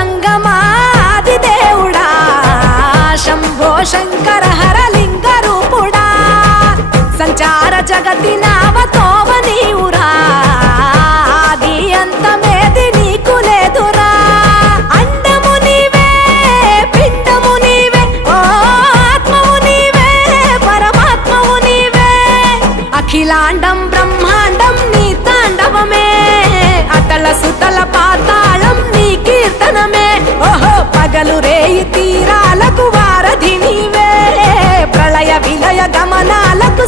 జంగమాది దేవుడా శంభో శంకర హరలింగ రూపుడా సంచార జగతి నావతోవ నీవురా ఆది అంతమేది నీకు లేదురా అండము నీవే పిండము నీవే ఓ ఆత్మవు నీవే పరమాత్మవు నీవే అఖిలాండం బ్రహ్మాండం నీ తాండవమే అతల సుతల పాతాళం నీ కీర్తనమే ఓహో పగలు రేయి తీరాలకు వారధి నీవే ప్రళయ విలయ గమనాలకు